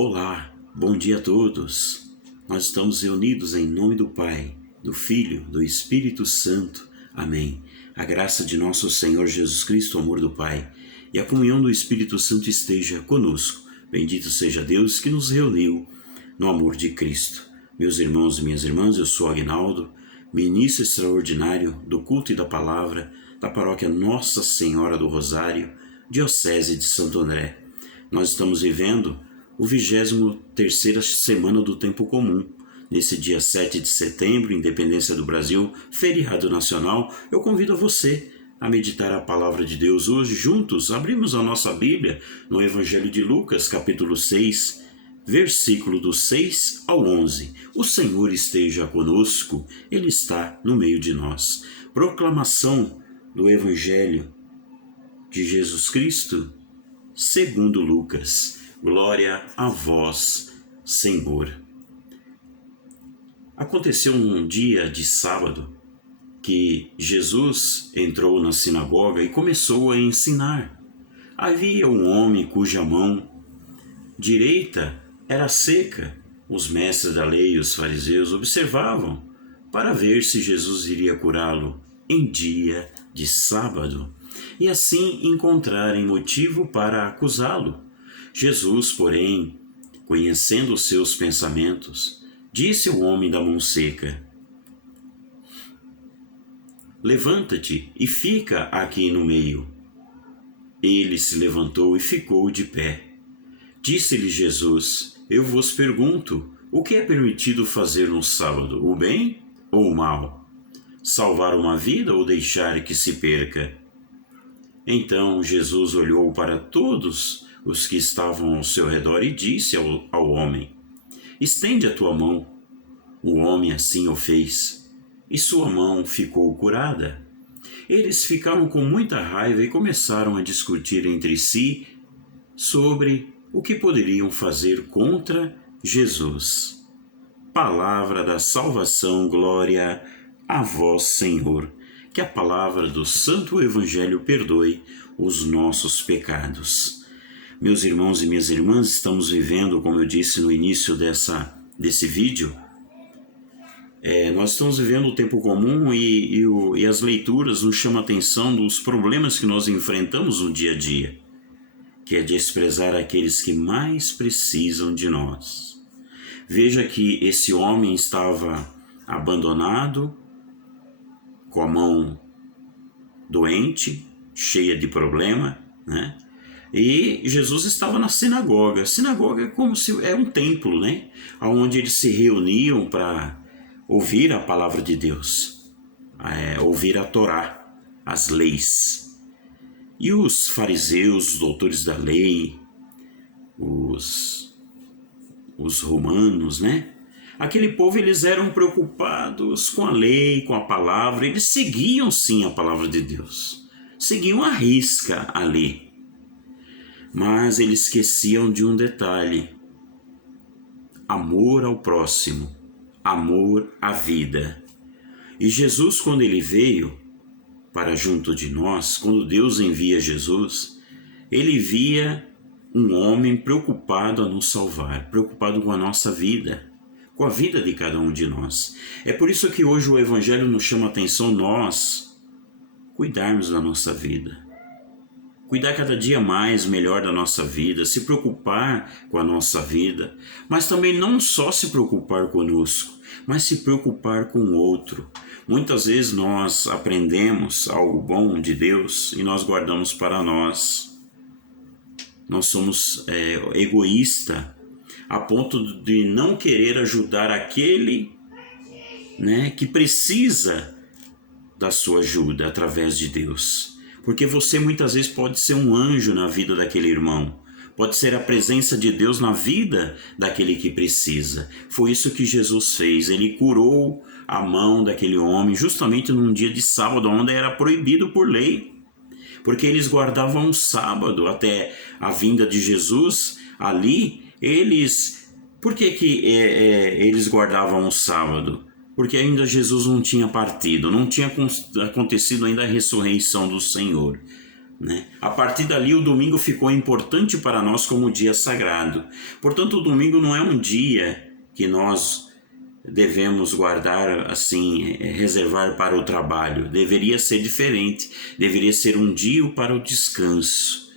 Olá, bom dia a todos. Nós estamos reunidos em nome do Pai, do Filho, do Espírito Santo. Amém. A graça de nosso Senhor Jesus Cristo, o amor do Pai e a comunhão do Espírito Santo esteja conosco. Bendito seja Deus que nos reuniu no amor de Cristo. Meus irmãos e minhas irmãs, eu sou Aguinaldo, ministro extraordinário do culto e da palavra da paróquia Nossa Senhora do Rosário, Diocese de Santo André. Nós estamos vivendo o 23ª semana do tempo comum. Nesse dia 7 de setembro, Independência do Brasil, feriado nacional, eu convido a você a meditar a palavra de Deus hoje. Juntos, abrimos a nossa Bíblia no Evangelho de Lucas, capítulo 6, versículo do 6 ao 11. O Senhor esteja conosco, Ele está no meio de nós. Proclamação do Evangelho de Jesus Cristo, segundo Lucas. Glória a vós, Senhor. Aconteceu um dia de sábado que Jesus entrou na sinagoga e começou a ensinar. Havia um homem cuja mão direita era seca. Os mestres da lei e os fariseus observavam para ver se Jesus iria curá-lo em dia de sábado e assim encontrarem motivo para acusá-lo. Jesus, porém, conhecendo os seus pensamentos, disse ao homem da mão seca: levanta-te e fica aqui no meio. Ele se levantou e ficou de pé. Disse-lhe Jesus: eu vos pergunto, o que é permitido fazer no sábado, o bem ou o mal? Salvar uma vida ou deixar que se perca? Então Jesus olhou para todos os que estavam ao seu redor e disse ao homem: estende a tua mão. O homem assim o fez, e sua mão ficou curada. Eles ficaram com muita raiva e começaram a discutir entre si sobre o que poderiam fazer contra Jesus. Palavra da salvação, glória a vós, Senhor. Que a palavra do Santo Evangelho perdoe os nossos pecados. Meus irmãos e minhas irmãs, estamos vivendo, como eu disse no início desse vídeo, nós estamos vivendo o tempo comum e as leituras nos chamam a atenção dos problemas que nós enfrentamos no dia a dia, que é desprezar aqueles que mais precisam de nós. Veja que esse homem estava abandonado, com a mão doente, cheia de problema, né? E Jesus estava na sinagoga. A sinagoga é como se é um templo, né? Onde eles se reuniam para ouvir a palavra de Deus, ouvir a Torá, as leis. E os fariseus, os doutores da lei, os romanos, né? Aquele povo, eles eram preocupados com a lei, com a palavra. Eles seguiam sim a palavra de Deus, seguiam à risca a lei. Mas eles esqueciam de um detalhe: amor ao próximo, amor à vida. E Jesus, quando ele veio para junto de nós, quando Deus envia Jesus, ele via um homem preocupado a nos salvar, preocupado com a nossa vida, com a vida de cada um de nós. É por isso que hoje o Evangelho nos chama a atenção, nós cuidarmos da nossa vida. Cuidar cada dia mais, melhor da nossa vida, se preocupar com a nossa vida, mas também não só se preocupar conosco, mas se preocupar com o outro. Muitas vezes nós aprendemos algo bom de Deus e nós guardamos para nós. Nós somos egoístas a ponto de não querer ajudar aquele, né, que precisa da sua ajuda através de Deus. Porque você muitas vezes pode ser um anjo na vida daquele irmão, pode ser a presença de Deus na vida daquele que precisa. Foi isso que Jesus fez. Ele curou a mão daquele homem justamente num dia de sábado, onde era proibido por lei, porque eles guardavam o sábado até a vinda de Jesus. Ali por que eles guardavam o sábado? Porque ainda Jesus não tinha partido, não tinha acontecido ainda a ressurreição do Senhor. né? A partir dali o domingo ficou importante para nós como dia sagrado. Portanto, o domingo não é um dia que nós devemos guardar assim, reservar para o trabalho. Deveria ser diferente, deveria ser um dia para o descanso,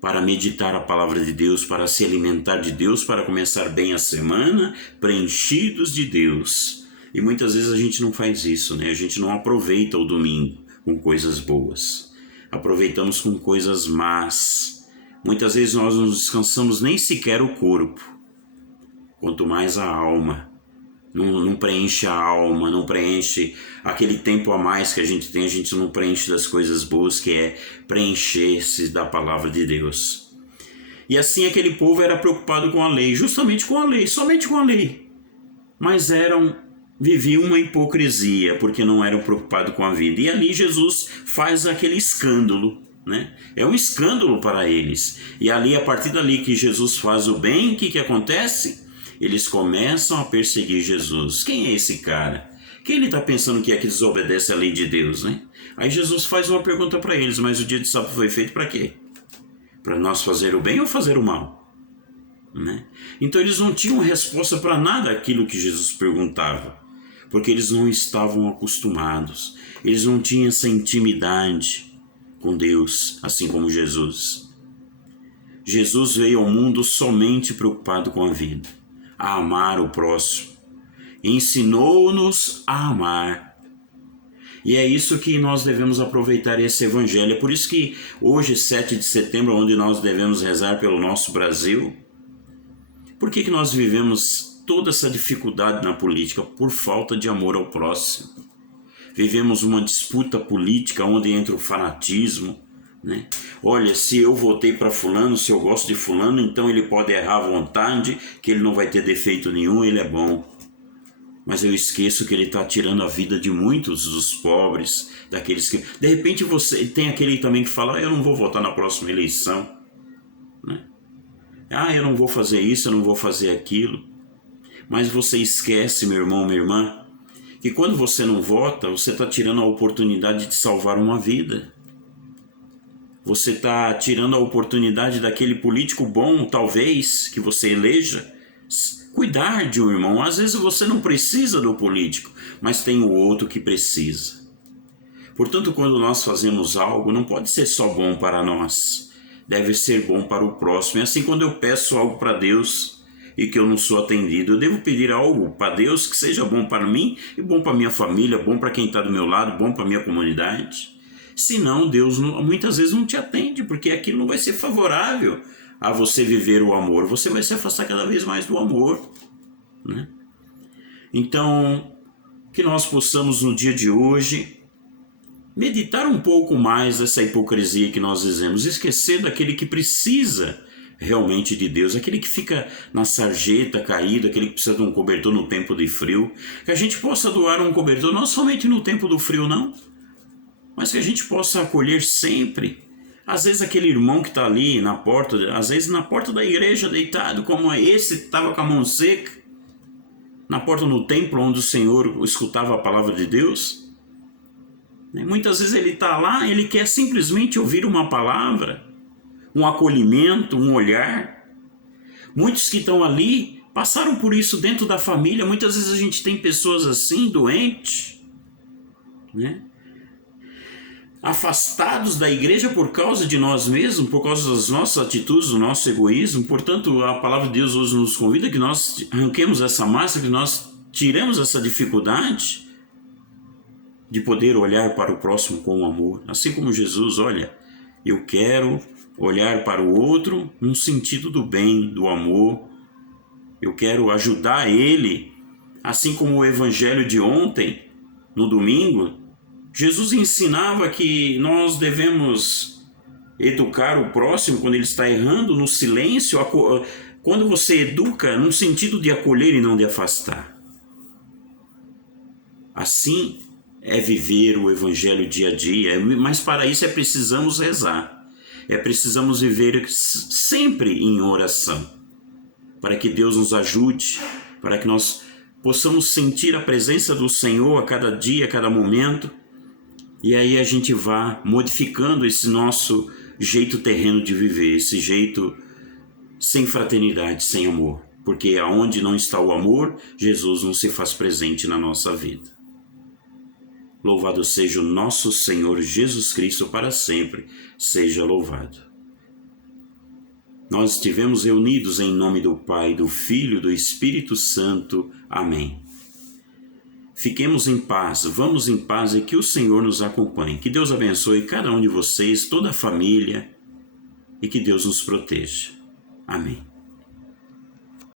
para meditar a palavra de Deus, para se alimentar de Deus, para começar bem a semana, preenchidos de Deus. E muitas vezes a gente não faz isso, né? A gente não aproveita o domingo com coisas boas. Aproveitamos com coisas más. Muitas vezes nós não descansamos nem sequer o corpo, quanto mais a alma. Não preenche a alma, não preenche aquele tempo a mais que a gente tem, a gente não preenche das coisas boas, que é preencher-se da palavra de Deus. E assim aquele povo era preocupado com a lei, justamente com a lei, somente com a lei. Mas viviam uma hipocrisia, porque não eram preocupados com a vida. E ali Jesus faz aquele escândalo, né? É um escândalo para eles. E ali, a partir dali que Jesus faz o bem, o que acontece? Eles começam a perseguir Jesus. Quem é esse cara? Quem ele está pensando que é que desobedece a lei de Deus, né? Aí Jesus faz uma pergunta para eles, mas o dia de sábado foi feito para quê? Para nós fazer o bem ou fazer o mal? Né? Então eles não tinham resposta para nada aquilo que Jesus perguntava, porque eles não estavam acostumados, eles não tinham essa intimidade com Deus, assim como Jesus. Jesus veio ao mundo somente preocupado com a vida, a amar o próximo, ensinou-nos a amar. E é isso que nós devemos aproveitar esse evangelho. É por isso que hoje, 7 de setembro, onde nós devemos rezar pelo nosso Brasil, por que nós vivemos toda essa dificuldade na política? Por falta de amor ao próximo. Vivemos uma disputa política onde entra o fanatismo, né? Olha, se eu votei para fulano, se eu gosto de fulano, então ele pode errar à vontade, que ele não vai ter defeito nenhum, ele é bom. Mas eu esqueço que ele está tirando a vida de muitos dos pobres, daqueles que... De repente você tem aquele também que fala, eu não vou votar na próxima eleição, né? Eu não vou fazer isso, eu não vou fazer aquilo. Mas você esquece, meu irmão, minha irmã, que quando você não vota, você está tirando a oportunidade de salvar uma vida. Você está tirando a oportunidade daquele político bom, talvez, que você eleja, cuidar de um irmão. Às vezes você não precisa do político, mas tem o outro que precisa. Portanto, quando nós fazemos algo, não pode ser só bom para nós, deve ser bom para o próximo. É assim, quando eu peço algo para Deus e que eu não sou atendido, eu devo pedir algo para Deus que seja bom para mim e bom para minha família, bom para quem está do meu lado, bom para minha comunidade. Senão Deus muitas vezes não te atende, porque aquilo não vai ser favorável a você viver o amor. Você vai se afastar cada vez mais do amor, né? Então, que nós possamos no dia de hoje meditar um pouco mais essa hipocrisia que nós dizemos, esquecer daquele que precisa realmente de Deus, aquele que fica na sarjeta caído, aquele que precisa de um cobertor no tempo de frio, que a gente possa doar um cobertor não somente no tempo do frio, não, mas que a gente possa acolher sempre. Às vezes aquele irmão que está ali na porta, às vezes na porta da igreja deitado, como esse estava com a mão seca, na porta do templo onde o Senhor escutava a palavra de Deus. Muitas vezes ele está lá, ele quer simplesmente ouvir uma palavra, um acolhimento, um olhar. Muitos que estão ali passaram por isso dentro da família. Muitas vezes a gente tem pessoas assim, doentes, né? Afastados da igreja por causa de nós mesmos, por causa das nossas atitudes, do nosso egoísmo. Portanto, a palavra de Deus hoje nos convida que nós arranquemos essa máscara, que nós tiremos essa dificuldade de poder olhar para o próximo com amor. Assim como Jesus, olha, eu quero olhar para o outro no sentido do bem, do amor. Eu quero ajudar ele, assim como o evangelho de ontem, no domingo, Jesus ensinava que nós devemos educar o próximo quando ele está errando, no silêncio, quando você educa no sentido de acolher e não de afastar. Assim é viver o evangelho dia a dia, mas para isso precisamos rezar, precisamos viver sempre em oração, para que Deus nos ajude, para que nós possamos sentir a presença do Senhor a cada dia, a cada momento, E aí a gente vai modificando esse nosso jeito terreno de viver, esse jeito sem fraternidade, sem amor. Porque aonde não está o amor, Jesus não se faz presente na nossa vida. Louvado seja o nosso Senhor Jesus Cristo para sempre, seja louvado. Nós estivemos reunidos em nome do Pai, do Filho e do Espírito Santo. Amém. Fiquemos em paz, vamos em paz e que o Senhor nos acompanhe. Que Deus abençoe cada um de vocês, toda a família, e que Deus nos proteja. Amém.